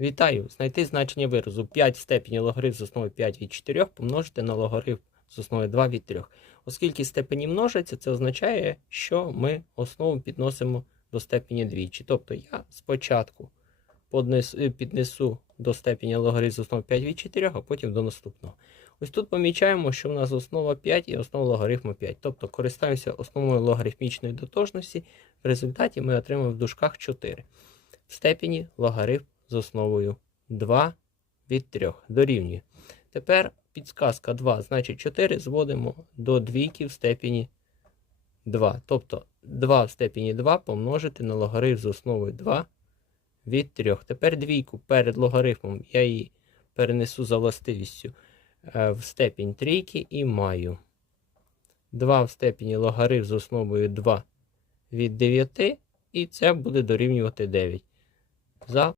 Вітаю! Знайти значення виразу 5 в степені логарифм з основи 5 від 4 помножити на логарифм з основи 2 від 3. Оскільки степені множаться, це означає, що ми основу підносимо до степені двічі. Тобто я спочатку е, піднесу до степені логарифм з основи 5 від 4, а потім до наступного. Ось тут помічаємо, що в нас основа 5 і основа логарифму 5. Тобто користаємося основою логарифмічної дотожності. В результаті ми отримаємо в дужках 4. В степені логарифм з основою 2 від 3 дорівнює. Тепер підсказка 2, значить 4 зводимо до двійки в степені 2. Тобто 2 в степені 2 помножити на логарифм з основою 2 від 3. Тепер двійку перед логарифмом я її перенесу за властивістю е, в степінь трійки і маю 2 в степені логарифм з основою 2 від 9, і це буде дорівнювати 9. За